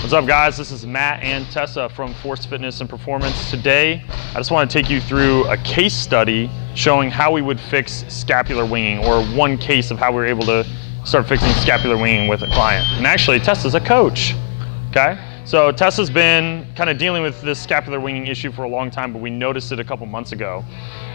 What's up, guys? This is Matt and Tessa from Force Fitness and Performance. Today, I just want to take you through a case study showing how we would fix scapular winging, or one case of how we were able to start fixing scapular winging with a client. And actually, Tessa's a coach, okay? So Tessa's been kind of dealing with this scapular winging issue for a long time, but we noticed it a couple months ago.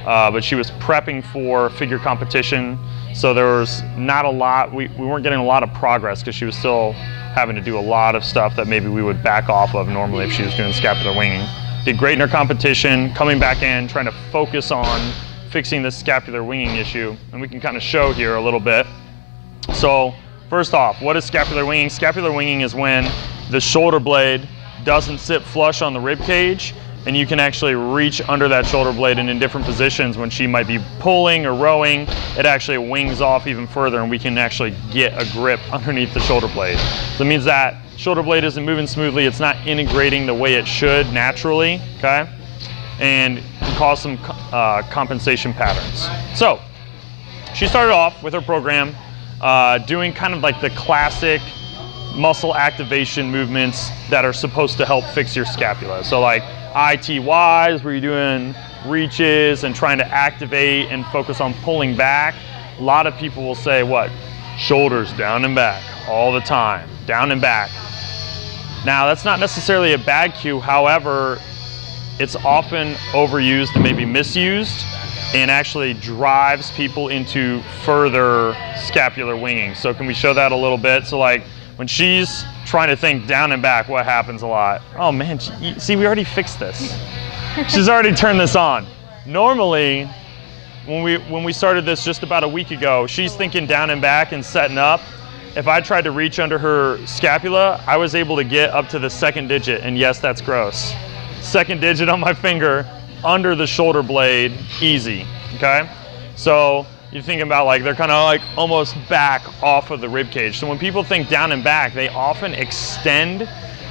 But she was prepping for figure competition, so there was not a lot, we weren't getting a lot of progress because she was still having to do a lot of stuff that maybe we would back off of normally if she was doing scapular winging. Did great in her competition, coming back in, trying to focus on fixing this scapular winging issue, and we can kind of show here a little bit. So first off, what is scapular winging? Scapular winging is when the shoulder blade doesn't sit flush on the rib cage, and you can actually reach under that shoulder blade, and in different positions when she might be pulling or rowing, it actually wings off even further and we can actually get a grip underneath the shoulder blade. So it means that shoulder blade isn't moving smoothly, it's not integrating the way it should naturally, okay? And can cause some compensation patterns. So she started off with her program doing kind of like the classic muscle activation movements that are supposed to help fix your scapula. So like ITYs, where you're doing reaches and trying to activate and focus on pulling back. A lot of people will say what? Shoulders down and back all the time, down and back. Now that's not necessarily a bad cue, however, it's often overused and maybe misused and actually drives people into further scapular winging. So can we show that a little bit? So like when she's trying to think down and back, what happens a lot? Oh man, see, we already fixed this. She's already turned this on. Normally, when we started this just about a week ago, she's thinking down and back and setting up. If I tried to reach under her scapula, I was able to get up to the second digit, and yes, that's gross. Second digit on my finger, under the shoulder blade, easy, okay? So you're thinking about like, they're kind of like almost back off of the rib cage. So when people think down and back, they often extend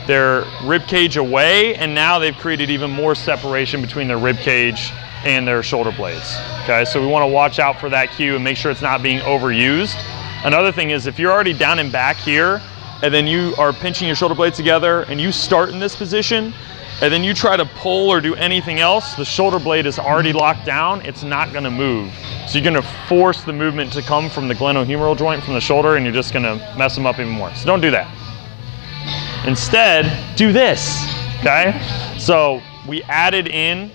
their rib cage away, and now they've created even more separation between their rib cage and their shoulder blades. Okay, so we want to watch out for that cue and make sure it's not being overused. Another thing is if you're already down and back here, and then you are pinching your shoulder blades together, and you start in this position, and then you try to pull or do anything else, the shoulder blade is already locked down, it's not gonna move. So you're gonna force the movement to come from the glenohumeral joint, from the shoulder, and you're just gonna mess them up even more. So don't do that. Instead, do this, okay? So we added in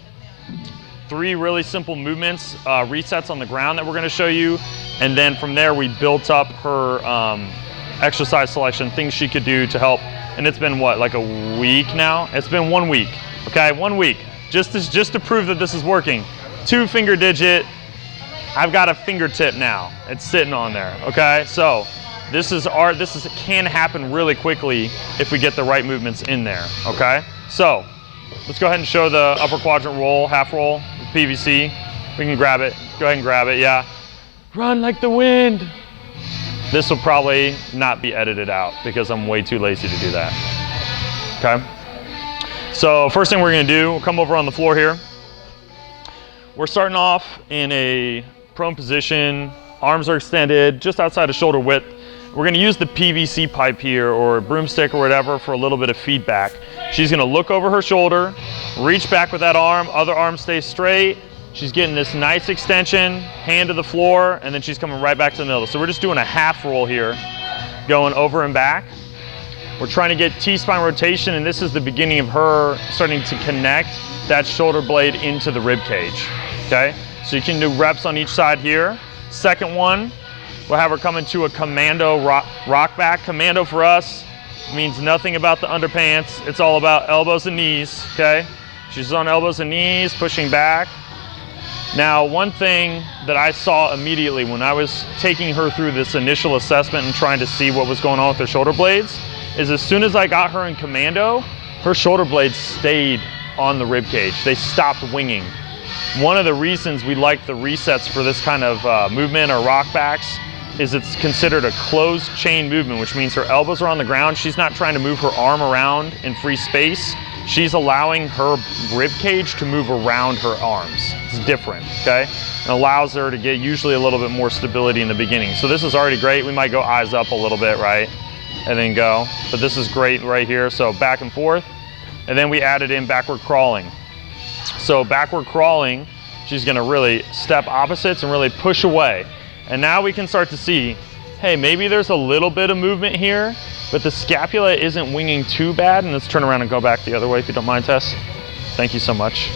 3 really simple movements, resets on the ground that we're gonna show you, and then from there we built up her exercise selection, things she could do to help. And it's been what, like a week now? It's been 1 week, okay, 1 week. Just to prove that this is working. 2 finger digit, I've got a fingertip now. It's sitting on there, okay? So this can happen really quickly if we get the right movements in there, okay? So let's go ahead and show the upper quadrant roll, half roll, PVC. We can grab it, go ahead and grab it, yeah. Run like the wind. This will probably not be edited out because I'm way too lazy to do that, okay? So first thing we're gonna do, we'll come over on the floor here. We're starting off in a prone position, arms are extended just outside of shoulder width. We're gonna use the PVC pipe here or broomstick or whatever for a little bit of feedback. She's gonna look over her shoulder, reach back with that arm, other arm stays straight. She's getting this nice extension, hand to the floor, and then she's coming right back to the middle. So we're just doing a half roll here, going over and back. We're trying to get T-spine rotation, and this is the beginning of her starting to connect that shoulder blade into the rib cage, okay? So you can do reps on each side here. Second one, we'll have her come into a commando rock back. Commando for us means nothing about the underpants. It's all about elbows and knees, okay? She's on elbows and knees, pushing back. Now, one thing that I saw immediately when I was taking her through this initial assessment and trying to see what was going on with her shoulder blades is as soon as I got her in commando, her shoulder blades stayed on the rib cage. They stopped winging. One of the reasons we like the resets for this kind of movement or rock backs is it's considered a closed chain movement, which means her elbows are on the ground. She's not trying to move her arm around in free space. She's allowing her rib cage to move around her arms. It's different, okay? And allows her to get usually a little bit more stability in the beginning. So this is already great. We might go eyes up a little bit, right? and then go. But this is great right here, so back and forth. And then we added in backward crawling. So backward crawling, she's gonna really step opposites and really push away. And now we can start to see, hey, maybe there's a little bit of movement here, but the scapula isn't winging too bad. And let's turn around and go back the other way if you don't mind, Tess. Thank you so much.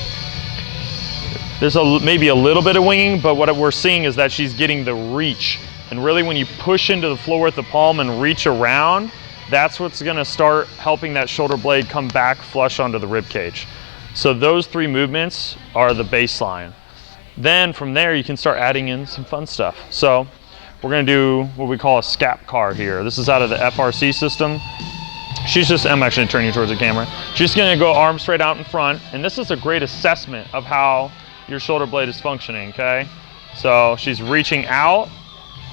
There's maybe a little bit of winging, but what we're seeing is that she's getting the reach. And really when you push into the floor with the palm and reach around, that's what's gonna start helping that shoulder blade come back flush onto the rib cage. So those 3 movements are the baseline. Then from there, you can start adding in some fun stuff. So we're gonna do what we call a scap car here. This is out of the FRC system. I'm actually turning you towards the camera. She's gonna go arms straight out in front, and this is a great assessment of how your shoulder blade is functioning, okay? So she's reaching out,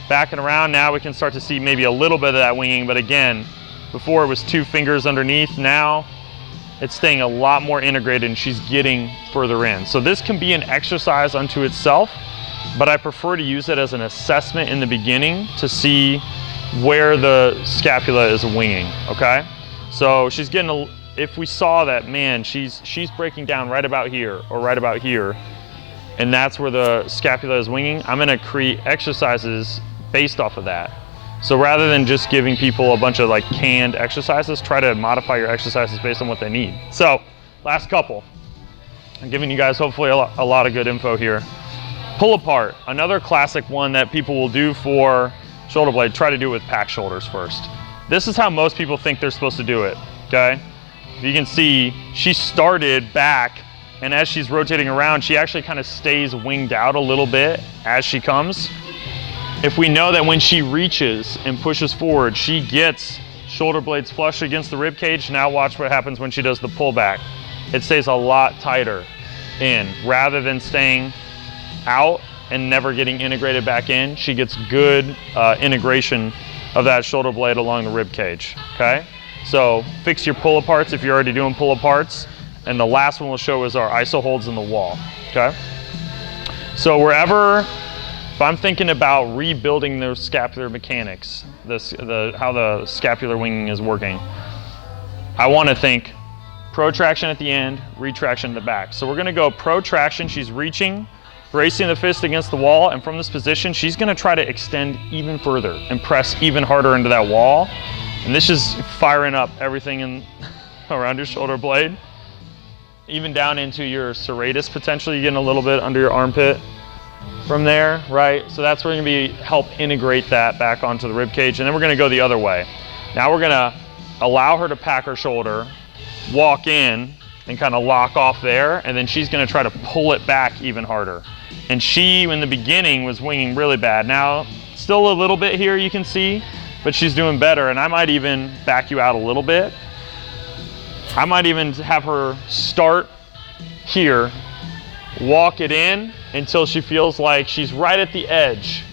backing around. Now we can start to see maybe a little bit of that winging, but again, before it was 2 fingers underneath, now it's staying a lot more integrated and she's getting further in. So this can be an exercise unto itself, but I prefer to use it as an assessment in the beginning to see where the scapula is winging, okay? So she's getting, if we saw that, man, she's breaking down right about here or right about here, and that's where the scapula is winging, I'm gonna create exercises based off of that. So rather than just giving people a bunch of like canned exercises, try to modify your exercises based on what they need. So last couple, I'm giving you guys hopefully a lot of good info here. Pull apart, another classic one that people will do for shoulder blade. Try to do it with packed shoulders first. This is how most people think they're supposed to do it, okay? You can see she started back, and as she's rotating around, she actually kind of stays winged out a little bit as she comes. If we know that when she reaches and pushes forward, she gets shoulder blades flush against the rib cage, now watch what happens when she does the pullback. It stays a lot tighter in. Rather than staying out and never getting integrated back in, she gets good integration of that shoulder blade along the rib cage, okay? So fix your pull aparts if you're already doing pull aparts. And the last one we'll show is our iso holds in the wall, okay? So if I'm thinking about rebuilding those scapular mechanics, how the scapular winging is working, I want to think protraction at the end, retraction at the back. So we're going to go protraction. She's reaching, bracing the fist against the wall, and from this position, she's going to try to extend even further and press even harder into that wall. And this is firing up everything around your shoulder blade, even down into your serratus potentially. You're getting a little bit under your armpit from there, right? So that's where we're gonna help integrate that back onto the rib cage. And then we're gonna go the other way. Now we're gonna allow her to pack her shoulder, walk in and kind of lock off there, and then she's gonna try to pull it back even harder. And she, in the beginning, was winging really bad. Now, still a little bit here you can see, but she's doing better. And I might even back you out a little bit. I might even have her start here, walk it in until she feels like she's right at the edge